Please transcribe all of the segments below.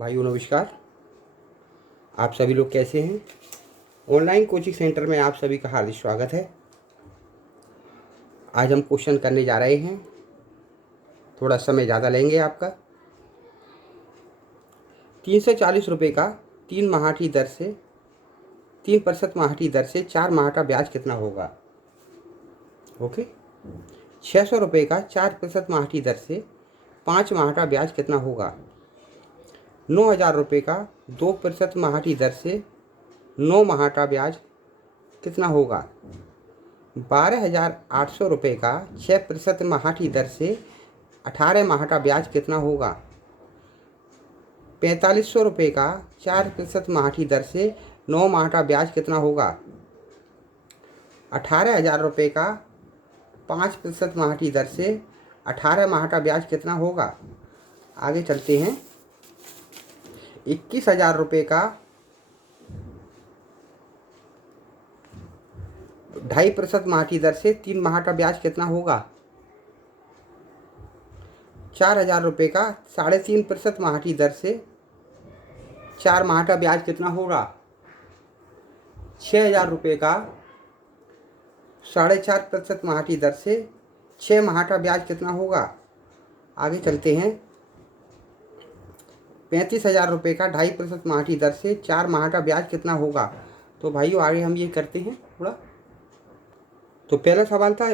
भाइयों नमस्कार। आप सभी लोग कैसे हैं? ऑनलाइन कोचिंग सेंटर में आप सभी का हार्दिक स्वागत है। आज हम क्वेश्चन करने जा रहे हैं, थोड़ा समय ज़्यादा लेंगे आपका। 340 रुपये का 3% माही दर से 4 माह का ब्याज कितना होगा? ओके। 600 रुपये का 4% माही दर से 5 माह का ब्याज कितना होगा? 9,000 रुपये का 2% माही दर से 9 माह का ब्याज कितना होगा? 12,800 रुपये का 6% माही दर से 18 माह का ब्याज कितना होगा? 4,500 रुपये का 4% माही दर से 9 माह का ब्याज कितना होगा? 18,000 रुपये का 5% माही दर से 18 माह का ब्याज कितना होगा? आगे चलते हैं। 21,000 रुपये का 2.5% माही दर से 3 माह का ब्याज कितना होगा? 4,000 रुपये का 3.5% माही दर से 4 माह का ब्याज कितना होगा? 6,000 रुपये का 4.5% माही दर से 6 माह का ब्याज कितना होगा? आगे चलते हैं। 35,000 रुपये का 2.5% माही दर से 4 माह का ब्याज कितना होगा? तो भाइयों आगे हम ये करते हैं थोड़ा। तो पहला सवाल था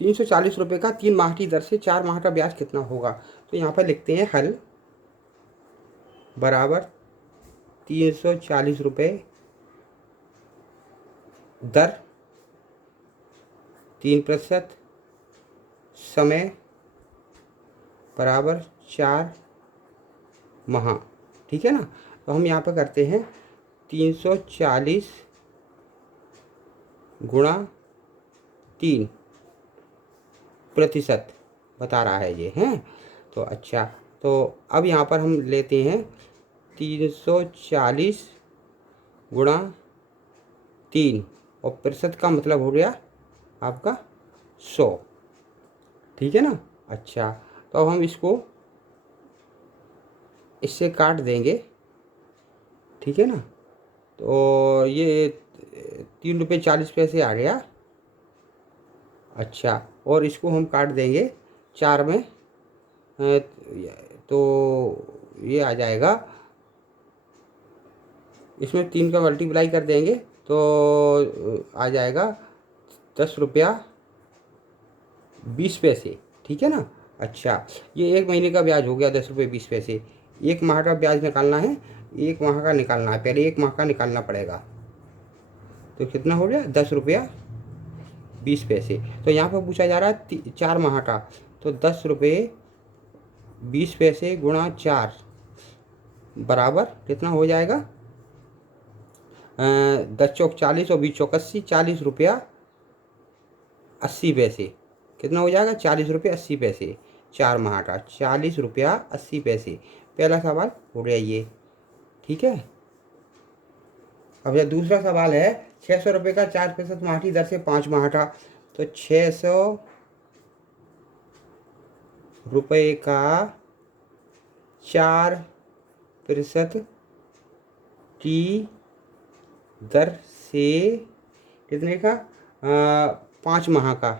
340 रुपये का 3 माह की दर से 4 माह का ब्याज कितना होगा। तो यहाँ पर लिखते हैं हल बराबर 340 रुपये दर 3% समय बराबर 4 माह। ठीक है ना। तो हम यहाँ पर करते हैं 340 गुणा 3% बता रहा है ये हैं। तो अच्छा, तो अब यहाँ पर हम लेते हैं 340 गुणा 3 और प्रतिशत का मतलब हो गया आपका 100। ठीक है ना। अच्छा, तो अब हम इसको इससे काट देंगे। ठीक है ना। तो ये 3 रुपये 40 पैसे आ गया। अच्छा, और इसको हम काट देंगे 4 में, तो ये आ जाएगा, इसमें 3 का मल्टीप्लाई कर देंगे तो आ जाएगा 10 रुपया 20 पैसे। ठीक है ना। अच्छा, ये 1 महीने का ब्याज हो गया 10 रुपये 20 पैसे। 1 माह का ब्याज निकालना है, 1 माह का निकालना है, पहले 1 माह का निकालना पड़ेगा। तो कितना हो गया 10 रुपया 20 पैसे। तो यहाँ पर पूछा जा रहा है 4 माह का, तो 10 रुपये 20 पैसे गुणा 4 बराबर कितना हो जाएगा? 10 चौक 40 और 20 चौक 80, 40 रुपया 80 पैसे। कितना हो जाएगा? 40 रुपये 80 पैसे। 4 माह का 40 रुपया 80 पैसे। पहला सवाल हो गया ये। ठीक है। अब यह दूसरा सवाल है 600 रुपये का 4% माही दर से 5 माह का। तो 600 रुपये का 4% की दर से कितने का? 5 माह का,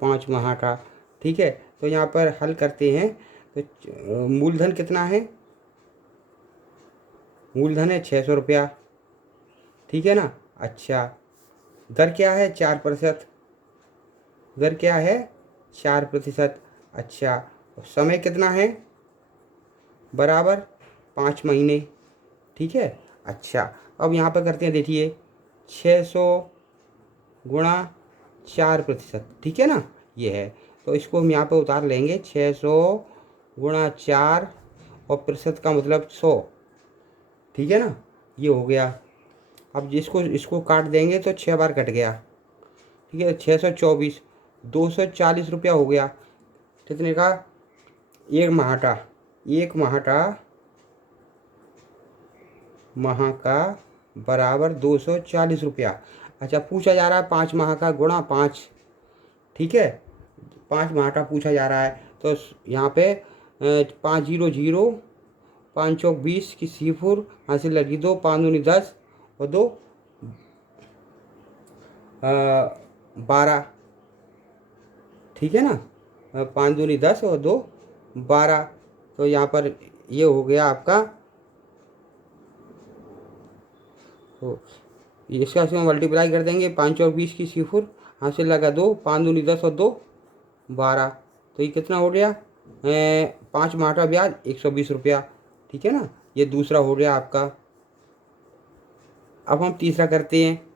5 माह का। ठीक है। तो यहाँ पर हल करते हैं। तो मूलधन कितना है? मूलधन है 600 रुपया। ठीक है ना। अच्छा, दर क्या है? 4%। दर क्या है? 4%। अच्छा, समय कितना है? बराबर 5 महीने। ठीक है। अच्छा, अब यहाँ पर करते हैं, देखिए 600 गुणा 4%। ठीक है ना, ये है। तो इसको हम यहाँ पर उतार लेंगे 600 गुणा 4 और प्रतिशत का मतलब 100। ठीक है ना, ये हो गया। अब इसको काट देंगे तो 6 बार कट गया। ठीक है। 624, 240 रुपया हो गया। कितने का? 1 माह का। 1 माह का बराबर 240 रुपया। अच्छा, पूछा जा रहा है 5 माह का गुणा 5। ठीक है, 5 माह का पूछा जा रहा है। तो यहाँ पे 500, 5 चौक 20 की सिफर, हासिल लगी 2, 5 दूनी 10 और 2 12, ठीक है ना। 5 दूनी 10 और 2 12। तो यहाँ पर ये हो गया आपका, तो इसका इसमें मल्टीप्लाई कर देंगे, 5 और 20 की सिफर, हासिल लगा 2, 5 दूनी 10 और 2 12। तो ये कितना हो गया, 5 माह का ब्याज 120 रुपया, ठीक है ना। ये दूसरा हो गया आपका। अब हम तीसरा करते हैं।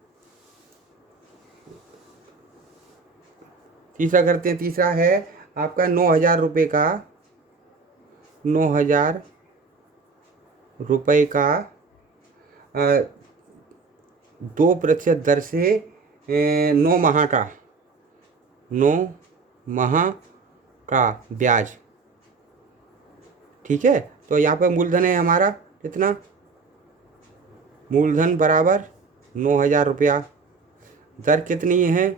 तीसरा है आपका 9,000 रुपये का, 9,000 रुपये का 2% दर से 9 माह का, 9 माह का ब्याज, ठीक है। तो यहाँ पर मूलधन है हमारा कितना, मूलधन बराबर 9,000 रुपया, दर कितनी है,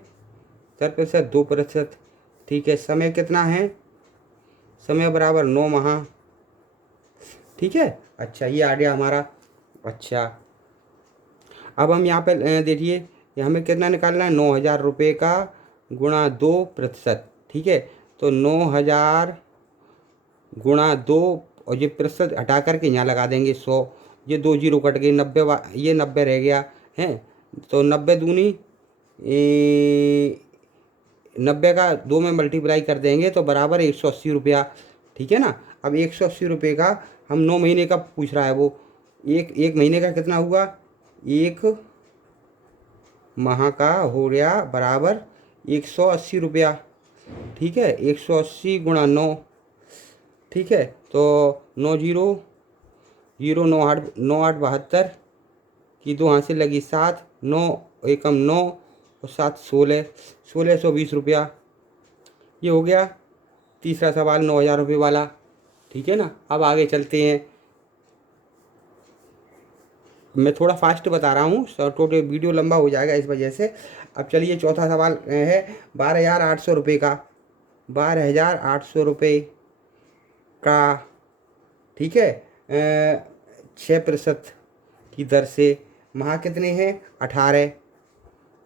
दर प्रतिशत 2%, ठीक है। समय कितना है, समय बराबर 9 माह, ठीक है। अच्छा, ये आ गया हमारा। अच्छा, अब हम यहाँ पे देखिए, ये हमें कितना निकालना है, 9,000 रुपये का गुणा 2%, ठीक है। तो 9,000 गुणा 2, और ये प्रतिशत हटा करके यहाँ लगा देंगे 100, ये 2 जीरो कट गई, 90 ये 90 रह गया है। तो 90 दूनी 90 का 2 में मल्टीप्लाई कर देंगे तो बराबर 180 रुपया, ठीक है ना। अब 180 रुपये का हम 9 महीने का पूछ रहा है वो, एक महीने का कितना हुआ, 1 माह का हो गया बराबर 180 रुपया, ठीक है। 180 गुणा 9, ठीक है। तो 9 जीरो 0 9 8 9 8 72 की 2 हासिल लगी 7, 9 एकम 9 और 7 16, 1,620 रुपया। ये हो गया तीसरा सवाल 9,000 रुपये वाला, ठीक है ना। अब आगे चलते हैं, मैं थोड़ा फास्ट बता रहा हूँ, टोटल वीडियो लंबा हो जाएगा इस वजह से। अब चलिए चौथा सवाल है 12,800 रुपये का, 12,800 रुपये का, ठीक है। 6% की दर से, माह कितने हैं,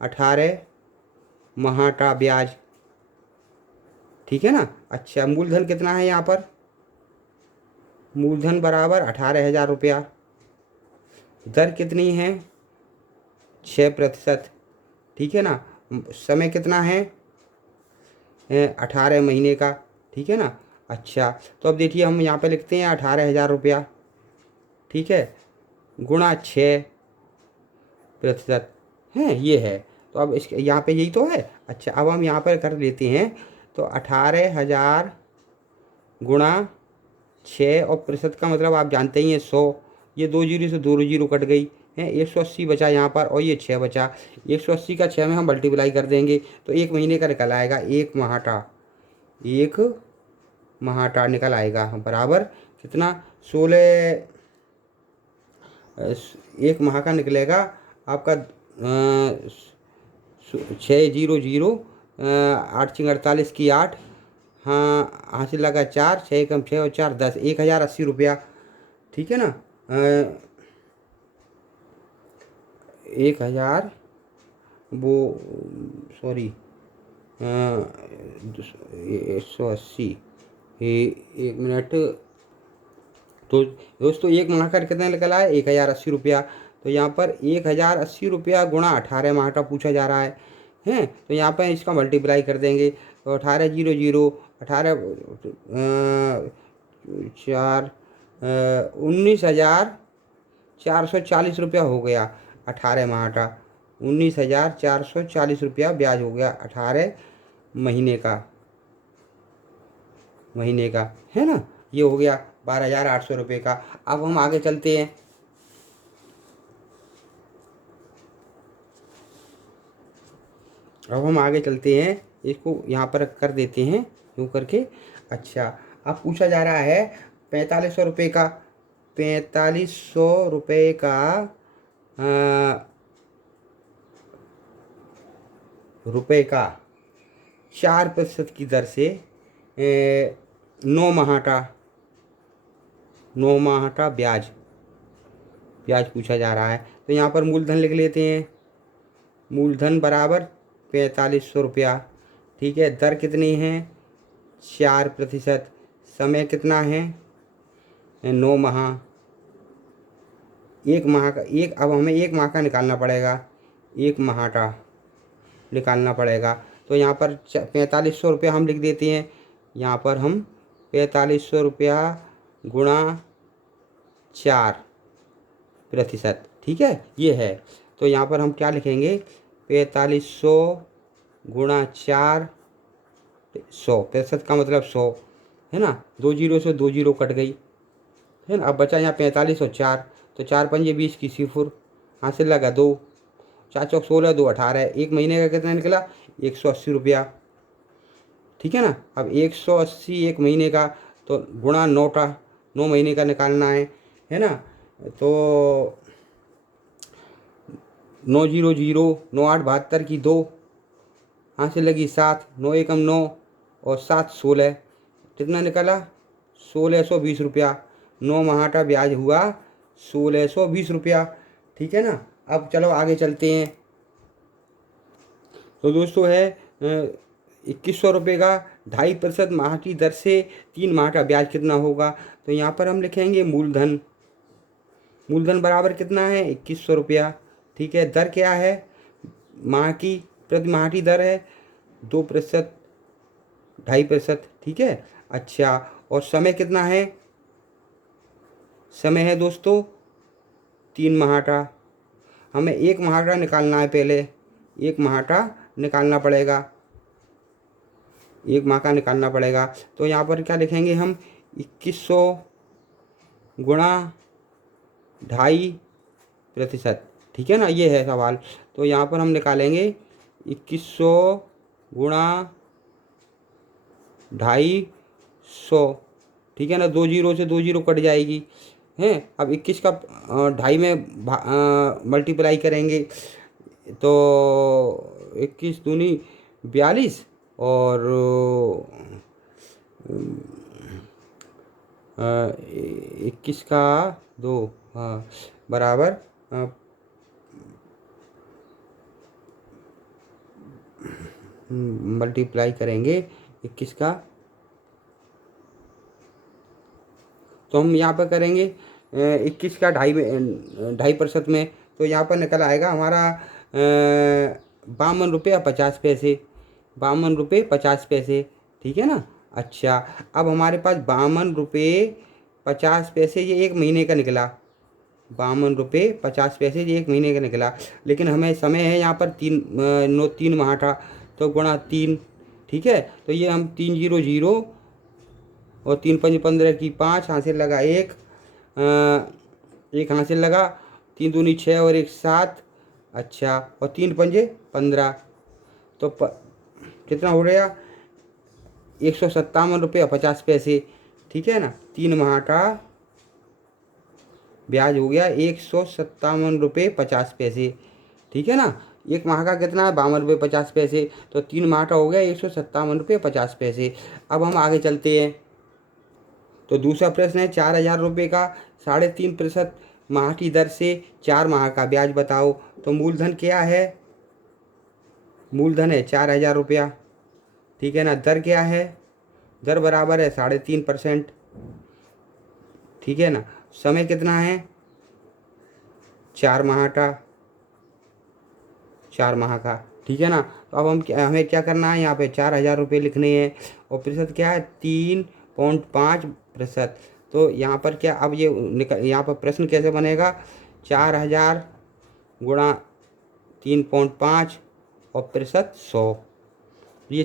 18 माह का ब्याज, ठीक है ना। अच्छा, मूलधन कितना है यहाँ पर, मूलधन बराबर 18,000 रुपया, दर कितनी है, 6%, ठीक है ना। समय कितना है, 18 महीने का, ठीक है ना। अच्छा, तो अब देखिए हम यहाँ पे लिखते हैं 18,000 रुपया, ठीक है, गुणा 6% है, ये है। तो अब इसके यहाँ पे यही तो है। अच्छा, अब हम यहाँ पर कर लेते हैं, तो 18,000 गुणा 6, और प्रतिशत का मतलब आप जानते ही हैं 100, ये 2 जीरो से 2 जीरो कट गई है, 180 बचा यहाँ पर, और ये 6 बचा, 180 का 6 में हम मल्टीप्लाई कर देंगे तो 1 महीने का निकल आएगा, 1 माह का, 1 माह का निकल आएगा बराबर कितना, 16, 1 माह का निकलेगा आपका 600, 8 चिंग 48 की 8, हाँ हासिल लगा 4, 6 कम 6 और 4 10, 1,080 रुपया, ठीक है ना। 1,000 वो सॉरी 180, 1 मिनट। तो दोस्तों 1 माह का कितना निकल आया, 1,080 रुपया। तो यहाँ पर 1,080 रुपया गुणा 18 माह का पूछा जा रहा है हैं। तो यहाँ पर इसका मल्टीप्लाई कर देंगे, तो 18 जीरो जीरो 18 4 19,440 रुपया हो गया 18 माह का, 19,440 रुपया ब्याज हो गया 18 महीने का, है ना। ये हो गया 12,800 रुपये का। अब हम आगे चलते हैं, इसको यहाँ पर कर देते हैं यूँ करके। अच्छा, अब पूछा जा रहा है 4,500 रुपये का, 4,500 रुपये का रुपये का 4% की दर से 9 माह का, 9 माह का ब्याज ब्याज पूछा जा रहा है। तो यहाँ पर मूलधन लिख लेते हैं। मूलधन बराबर 4500 रुपया। ठीक है, दर कितनी है 4%। समय कितना है 9 माह। एक माह का अब हमें एक माह का निकालना पड़ेगा, एक माह का निकालना पड़ेगा। तो यहाँ पर 4500 रुपया हम लिख देते हैं। यहाँ पर हम 4500 रुपया गुणा 4%। ठीक है, ये है। तो यहाँ पर हम क्या लिखेंगे 4500 गुणा 400। प्रतिशत का मतलब 100 है ना। 2 जीरो से 2 जीरो कट गई है ना। अब बचा यहाँ 45 और 4, तो 4 पंजे 20 की 0 हासिल लगा 2, 4 चौक 16, 2 18। एक महीने का कितना निकला 180 रुपया। ठीक है ना। अब 180 एक महीने का, तो गुणा 9 का, 9 महीने का निकालना है ना। तो 9 जीरो जीरो 9 8 72 की 2 हासिल लगी 7, 9 एकम 9 और 7 16, कितना निकला 1620 रुपया। 9 माह का ब्याज हुआ 1620 रुपया। ठीक है ना। अब चलो आगे चलते हैं। तो दोस्तों है 2100 रुपये का 2.5% माह की दर से 3 माह का ब्याज कितना होगा। तो यहाँ पर हम लिखेंगे मूलधन। मूलधन बराबर कितना है 2100 रुपया। ठीक है, दर क्या है माह की, प्रति माह की दर है 2%, 2.5%। ठीक है, अच्छा। और समय कितना है, समय है दोस्तों 3 माह का। हमें एक माह का निकालना है, पहले एक माह का निकालना पड़ेगा, एक माह का निकालना पड़ेगा। तो यहाँ पर क्या लिखेंगे हम 2100 गुणा 2.5%। ठीक है ना, ये है सवाल। तो यहाँ पर हम निकालेंगे 2100 गुणा 250। ठीक है ना, 2 जीरो से 2 जीरो कट जाएगी है। अब 21 का 2.5 में मल्टीप्लाई करेंगे तो 21 दूनी 42 और 21 का 2 बराबर मल्टीप्लाई करेंगे 21 का, तो हम यहाँ पर करेंगे 21 का 2.5% में। तो यहाँ पर निकल आएगा हमारा 52 रुपये 50 पैसे, 52 रुपये 50 पैसे। ठीक है ना। अच्छा, अब हमारे पास 52 रुपये 50 पैसे ये एक महीने का निकला, 52 रुपये 50 पैसे ये एक महीने का निकला। लेकिन हमें समय है यहाँ पर 3 माह का, तो गुणा 3। ठीक है, तो ये हम 3 जीरो जीरो और 3 पंज 15 की 5 हासिल लगा 1, एक हासिल लगा 3 दूनी 6 और 1 7। अच्छा, और 3 पंजे 15, तो कितना हो गया 157 रुपये 50 पैसे। ठीक है ना, 3 माह का ब्याज हो गया 157 रुपये 50 पैसे। ठीक है ना, एक माह का कितना है 52 रुपये 50 पैसे, तो 3 माह का हो गया 157 रुपये 50 पैसे। अब हम आगे चलते हैं। तो दूसरा प्रश्न है 4000 रुपये का 3.5% माह की दर से 4 माह का ब्याज बताओ। तो मूलधन क्या है, मूलधन है 4000 रुपया। ठीक है ना, दर क्या है, दर बराबर है 3.5%। ठीक है ना, समय कितना है 4 माह का, 4 माह का। ठीक है ना। तो अब हमें क्या करना है, यहाँ पे 4000 रुपये लिखने हैं और प्रतिशत क्या है 3.5%। तो यहाँ पर क्या, अब ये यहाँ पर प्रश्न कैसे बनेगा 4000 गुणा 3.5 और प्रतिशत 100। ये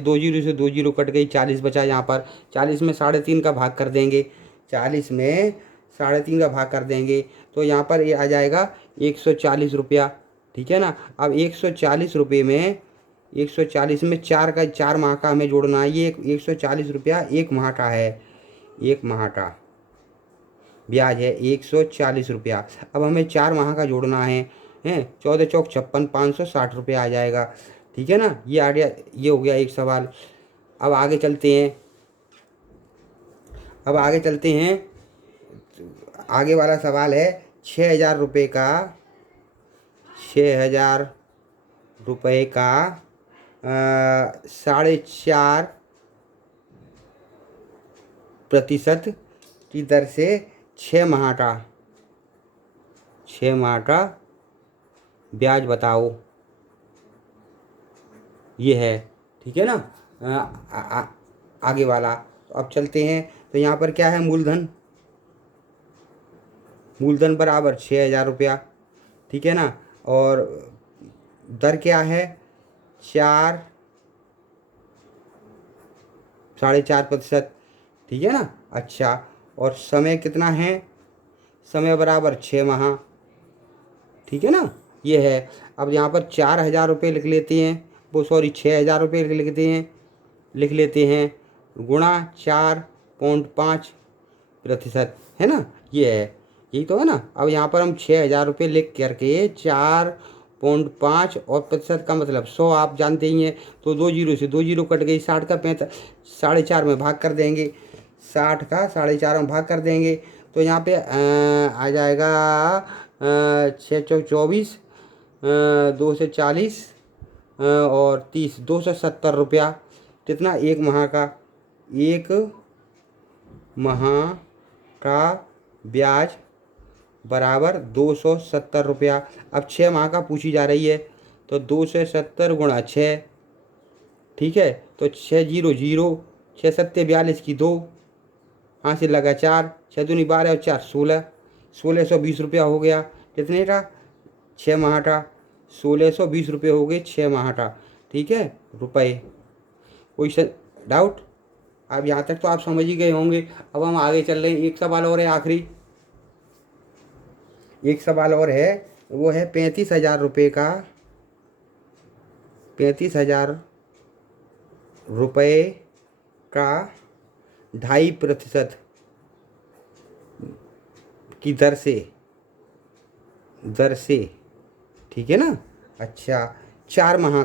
2 जीरो से 2 जीरो कट गई, 40 बचा। यहाँ पर 40 में 3.5 का भाग कर देंगे, 40 में 3.5 का भाग कर देंगे, तो यहाँ पर ये आ जाएगा 140 रुपया। ठीक है ना। अब 140 रुपये में 140 में 4 माह का हमें जोड़ना है। ये 140 रुपया एक माह का है, एक माह का ब्याज है 140 रुपया। अब हमें 4 माह का जोड़ना है 14 चौक 56, 560 रुपया आ जाएगा। ठीक है ना, ये आ गया, ये हो गया एक सवाल। अब आगे चलते हैं, अब आगे चलते हैं आगे वाला सवाल है 6,000 रुपये का 6,000 रुपये का 4.5% की दर से 6 माह का ब्याज बताओ। ये है, ठीक है ना। आगे वाला तो अब चलते हैं। तो यहाँ पर क्या है, मूलधन बराबर 6,000 रुपया, ठीक है ना। और दर क्या है, 4.5%, ठीक है ना। अच्छा, और समय कितना है, समय बराबर 6 माह, ठीक है ना। ये है। अब यहाँ पर 4,000 रुपये लिख लेते हैं, वो सॉरी 6,000 रुपये लिख लेते हैं गुणा 4.5%, है ना। ये है, यही तो है ना। अब यहाँ पर हम 6,000 रुपये लिख करके 4.5 और प्रतिशत का मतलब 100 आप जानते ही हैं। तो 2 जीरो से 2 जीरो कट गई, 60 का 4.5 में भाग कर देंगे, 60 का 4.5 में भाग कर देंगे। तो यहाँ पे आ जाएगा 6 चौक 24, 2 से 40 और 30, 270 रुपया। कितना, 1 माह का ब्याज बराबर 270 रुपया। अब 6 माह का पूछी जा रही है, तो 270 गुणा 6, ठीक है। तो 6 जीरो जीरो, 6 सत्ते 42 की 2, हाँ से लगा 4, 6 दूनी 12 और 4 16, 1,620 रुपया हो गया। कितने का, 6 माह का 1,620 रुपये हो गए 6 माह का, ठीक है, रुपए। कोई डाउट? अब यहाँ तक तो आप समझ ही गए होंगे। अब हम आगे चल रहे हैं, एक सवाल और है, आखिरी एक सवाल और है। वो है 35,000 रुपये का 35,000 रुपये का 2.5% की दर से, ठीक है ना। अच्छा, 4 माह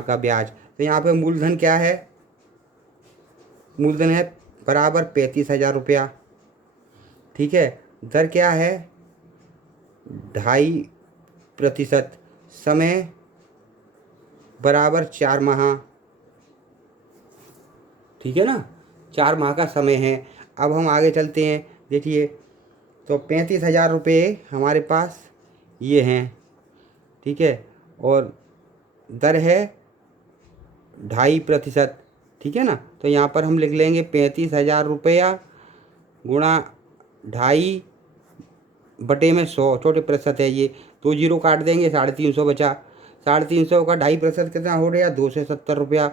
का ब्याज। तो यहाँ पे मूलधन क्या है, मूलधन है बराबर 35,000 रुपया, ठीक है। दर क्या है, 2.5%, समय बराबर 4 माह, ठीक है ना। 4 माह का समय है। अब हम आगे चलते हैं, देखिए। तो 35,000 रुपये हमारे पास ये हैं, ठीक है। और दर है 2.5%, ठीक है ना। तो यहाँ पर हम लिख लेंगे 35,000 रुपया गुणा 2.5/100, छोटे प्रतिशत है ये, 2 जीरो काट देंगे, 350 बचा। 350 का 2.5% कितना हो गया, 270 रुपया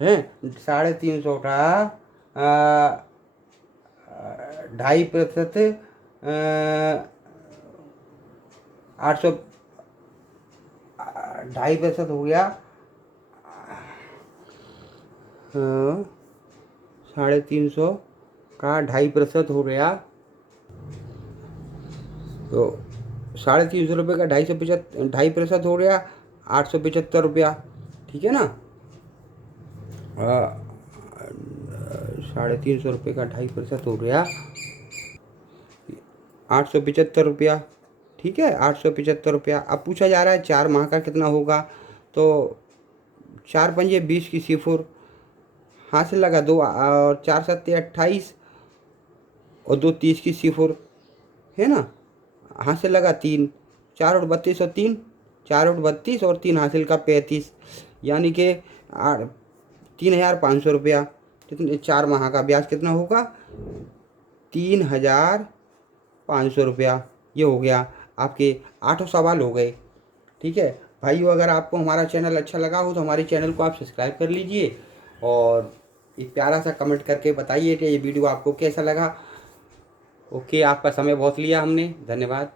है। 350 का 2.5%, 800, 2.5% हो गया, 350 का 2.5% हो गया। तो 350 रुपये का 2.5% हो गया 875 रुपया, ठीक है ना। 350 रुपये का 2.5% हो गया 875 रुपया, ठीक है, 875 रुपया। अब पूछा जा रहा है 4 माह का कितना होगा। तो 4 पंजे 20 की 0, हाथ से लगा 2 और 4 सत्ते 28 और 2 30 की 0, है ना। हाथ से लगा 3, 4 और 32 और 3, 4 और 32 और 3 हासिल का 35, यानी कि 3,500 रुपया। कितने, 4 माह का ब्याज कितना होगा, 3,500 रुपया। ये हो गया, आपके 8 सवाल हो गए, ठीक है भाइयों। अगर आपको हमारा चैनल अच्छा लगा हो तो हमारे चैनल को आप सब्सक्राइब कर लीजिए और एक प्यारा सा कमेंट करके बताइए कि ये वीडियो आपको कैसा लगा। ओके, आपका समय बहुत लिया हमने, धन्यवाद।